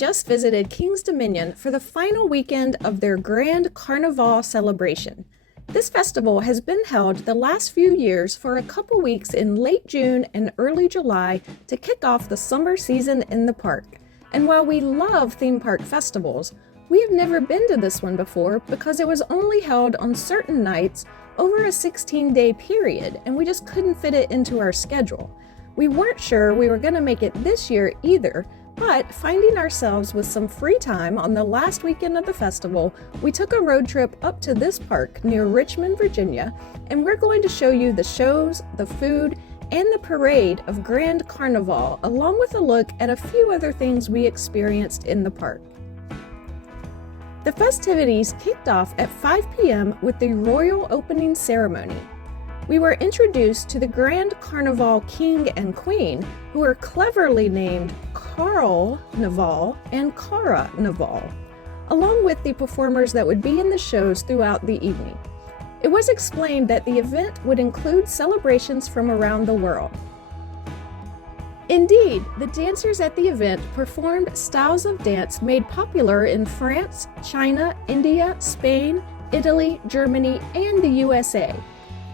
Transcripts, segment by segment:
just visited King's Dominion for the final weekend of their Grand Carnivale celebration. This festival has been held the last few years for a couple weeks in late June and early July to kick off the summer season in the park. And while we love theme park festivals, we have never been to this one before because it was only held on certain nights over a 16-day period, and we just couldn't fit it into our schedule. We weren't sure we were going to make it this year either, but finding ourselves with some free time on the last weekend of the festival, we took a road trip up to this park near Richmond, Virginia, and we're going to show you the shows, the food, and the parade of Grand Carnivale, along with a look at a few other things we experienced in the park. The festivities kicked off at 5 p.m. with the royal opening ceremony. We were introduced to the Grand Carnivale King and Queen, who were cleverly named Carnivale and Carnivale, along with the performers that would be in the shows throughout the evening. It was explained that the event would include celebrations from around the world. Indeed, the dancers at the event performed styles of dance made popular in France, China, India, Spain, Italy, Germany, and the USA.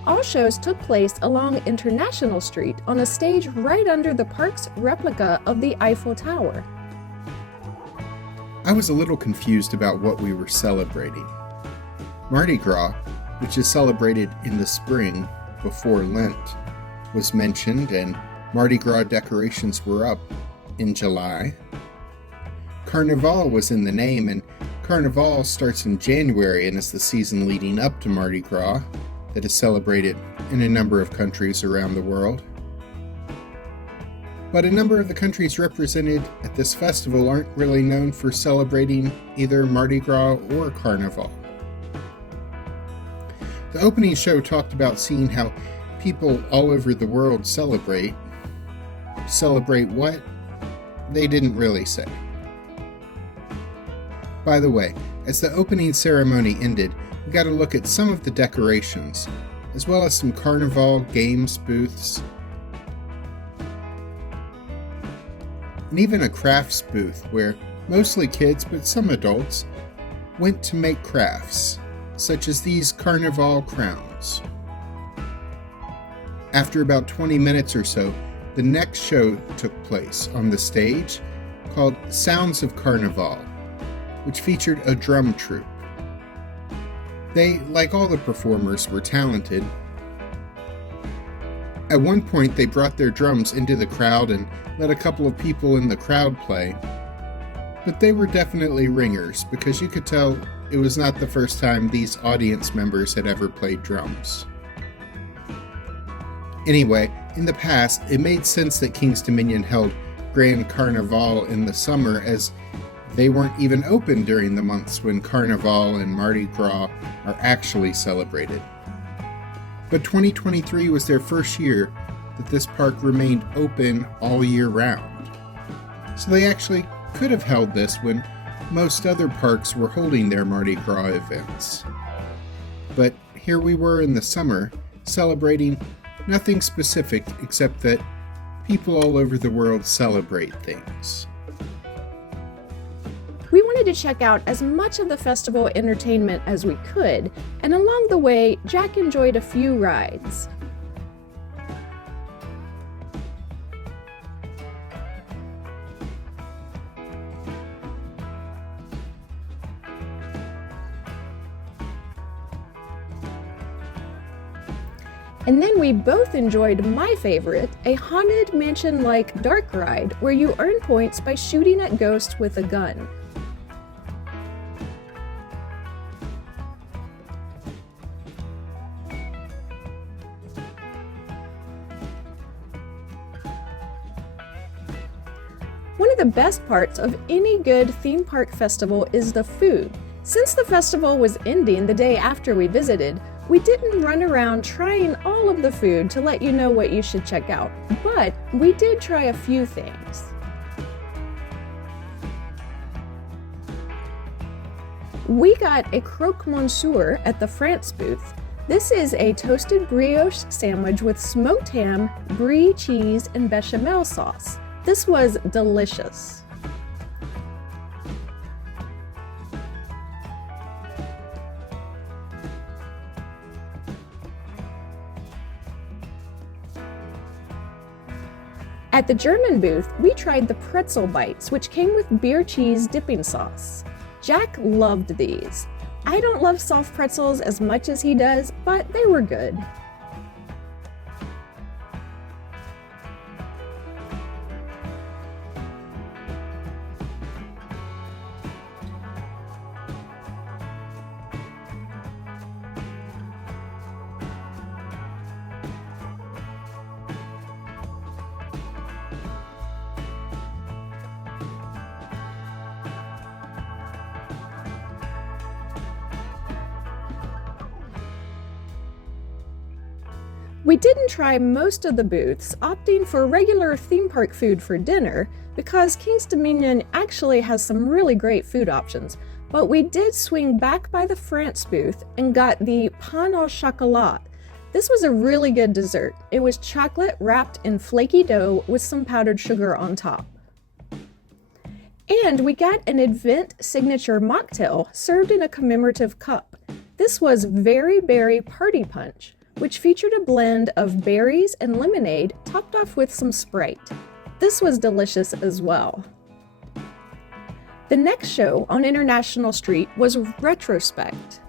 All shows took place along International Street on a stage right under the park's replica of the Eiffel Tower. I was a little confused about what we were celebrating. Mardi Gras, which is celebrated in the spring before Lent, was mentioned, and Mardi Gras decorations were up in July. Carnival was in the name, and Carnival starts in January and is the season leading up to Mardi Gras that is celebrated in a number of countries around the world. But a number of the countries represented at this festival aren't really known for celebrating either Mardi Gras or Carnival. The opening show talked about seeing how people all over the world celebrate. Celebrate what? They didn't really say. By the way, as the opening ceremony ended, we got a look at some of the decorations, as well as some Carnival games booths, and even a crafts booth where mostly kids, but some adults, went to make crafts, such as these Carnival crowns. After about 20 minutes or so, the next show took place on the stage called Sounds of Carnival, which featured a drum troupe. They, like all the performers, were talented. At one point, they brought their drums into the crowd and let a couple of people in the crowd play. But they were definitely ringers, because you could tell it was not the first time these audience members had ever played drums. Anyway, in the past, it made sense that King's Dominion held Grand Carnivale in the summer, as they weren't even open during the months when Carnival and Mardi Gras are actually celebrated. But 2023 was their first year that this park remained open all year round. So they actually could have held this when most other parks were holding their Mardi Gras events. But here we were in the summer, celebrating nothing specific except that people all over the world celebrate things. We wanted to check out as much of the festival entertainment as we could, and along the way, Jack enjoyed a few rides. And then we both enjoyed my favorite, a haunted mansion-like dark ride where you earn points by shooting at ghosts with a gun. One of the best parts of any good theme park festival is the food. Since the festival was ending the day after we visited, we didn't run around trying all of the food to let you know what you should check out, but we did try a few things. We got a croque monsieur at the France booth. This is a toasted brioche sandwich with smoked ham, brie cheese, and bechamel sauce. This was delicious. At the German booth, we tried the pretzel bites, which came with beer cheese dipping sauce. Jack loved these. I don't love soft pretzels as much as he does, but they were good. We didn't try most of the booths, opting for regular theme park food for dinner because King's Dominion actually has some really great food options, but we did swing back by the France booth and got the pain au chocolat. This was a really good dessert. It was chocolate wrapped in flaky dough with some powdered sugar on top. And we got an event signature mocktail served in a commemorative cup. This was Very Berry Party Punch, which featured a blend of berries and lemonade topped off with some Sprite. This was delicious as well. The next show on International Street was Retrospect.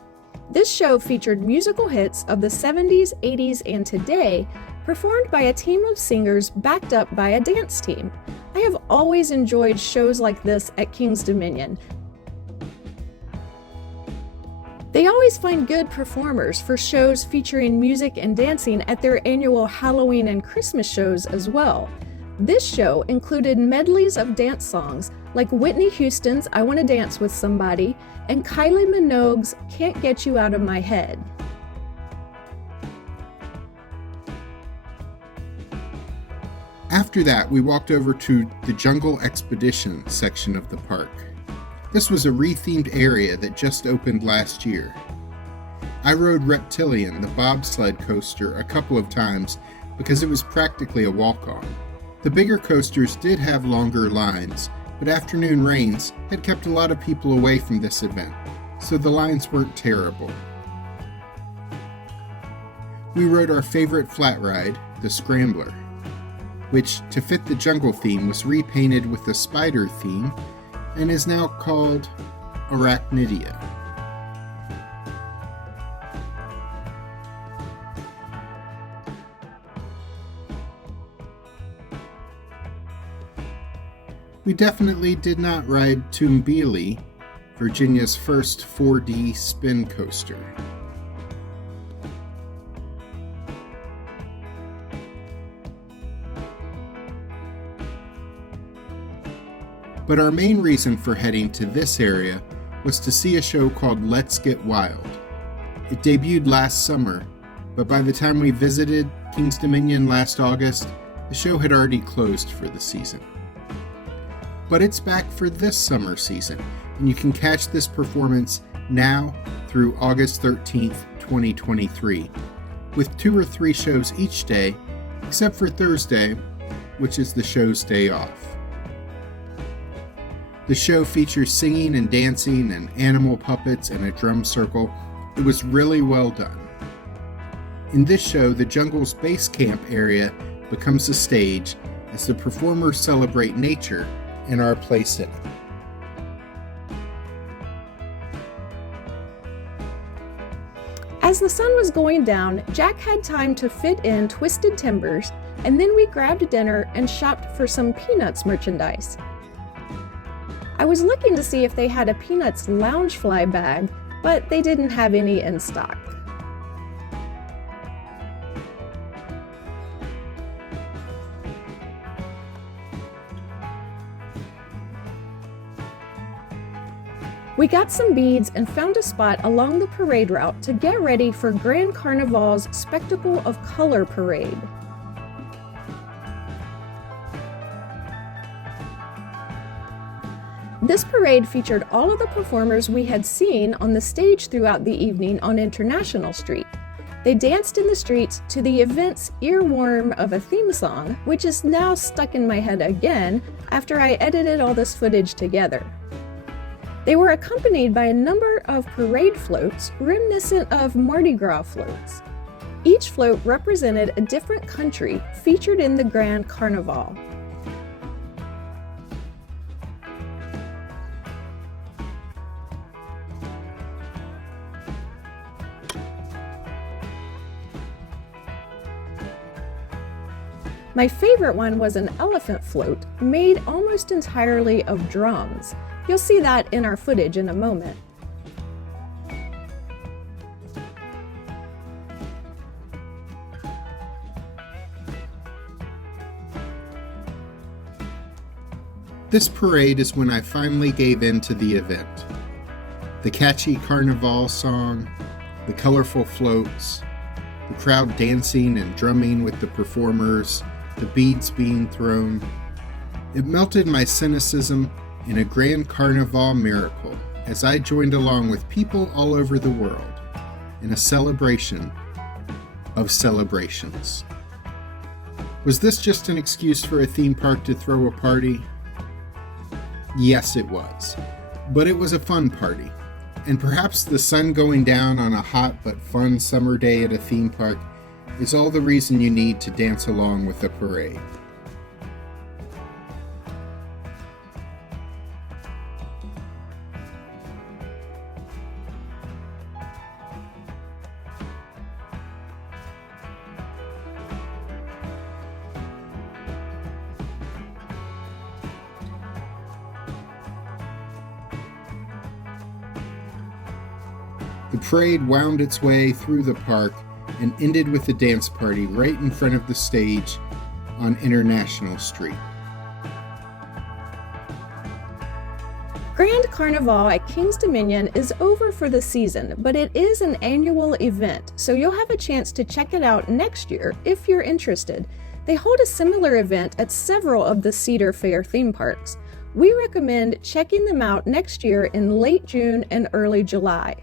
This show featured musical hits of the 70s, 80s, and today, performed by a team of singers backed up by a dance team. I have always enjoyed shows like this at King's Dominion. They always find good performers for shows featuring music and dancing at their annual Halloween and Christmas shows as well. This show included medleys of dance songs like Whitney Houston's I Wanna Dance with Somebody and Kylie Minogue's Can't Get You Out of My Head. After that, we walked over to the Jungle X-pedition section of the park. This was a rethemed area that just opened last year. I rode Reptilian, the bobsled coaster, a couple of times because it was practically a walk-on. The bigger coasters did have longer lines, but afternoon rains had kept a lot of people away from this event, so the lines weren't terrible. We rode our favorite flat ride, the Scrambler, which, to fit the jungle theme, was repainted with the spider theme and is now called Arachnidia. We definitely did not ride Toombili, Virginia's first 4D spin coaster. But our main reason for heading to this area was to see a show called Let's Get Wild. It debuted last summer, but by the time we visited King's Dominion last August, the show had already closed for the season. But it's back for this summer season, and you can catch this performance now through August 13th, 2023, with 2 or 3 shows each day, except for Thursday, which is the show's day off. The show features singing and dancing and animal puppets and a drum circle. It was really well done. In this show, the jungle's base camp area becomes a stage as the performers celebrate nature and our place in it. As the sun was going down, Jack had time to fit in Twisted Timbers, and then we grabbed dinner and shopped for some Peanuts merchandise. I was looking to see if they had a Peanuts Loungefly bag, but they didn't have any in stock. We got some beads and found a spot along the parade route to get ready for Grand Carnival's Spectacle of Color parade. This parade featured all of the performers we had seen on the stage throughout the evening on International Street. They danced in the streets to the event's earworm of a theme song, which is now stuck in my head again after I edited all this footage together. They were accompanied by a number of parade floats reminiscent of Mardi Gras floats. Each float represented a different country featured in the Grand Carnival. My favorite one was an elephant float made almost entirely of drums. You'll see that in our footage in a moment. This parade is when I finally gave in to the event. The catchy Carnival song, the colorful floats, the crowd dancing and drumming with the performers, the beads being thrown. It melted my cynicism in a Grand Carnivale miracle as I joined along with people all over the world in a celebration of celebrations. Was this just an excuse for a theme park to throw a party? Yes, it was. But it was a fun party. And perhaps the sun going down on a hot but fun summer day at a theme park is all the reason you need to dance along with the parade. The parade wound its way through the park and ended with a dance party right in front of the stage on International Street. Grand Carnival at King's Dominion is over for the season, but it is an annual event, so you'll have a chance to check it out next year if you're interested. They hold a similar event at several of the Cedar Fair theme parks. We recommend checking them out next year in late June and early July.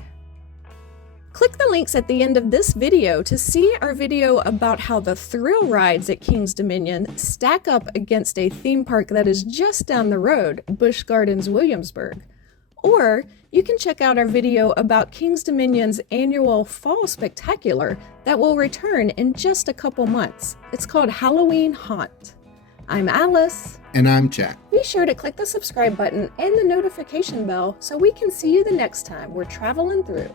Click the links at the end of this video to see our video about how the thrill rides at King's Dominion stack up against a theme park that is just down the road, Busch Gardens Williamsburg. Or you can check out our video about King's Dominion's annual Fall Spectacular that will return in just a couple months. It's called Halloween Haunt. I'm Alice. And I'm Jack. Be sure to click the subscribe button and the notification bell so we can see you the next time we're traveling through.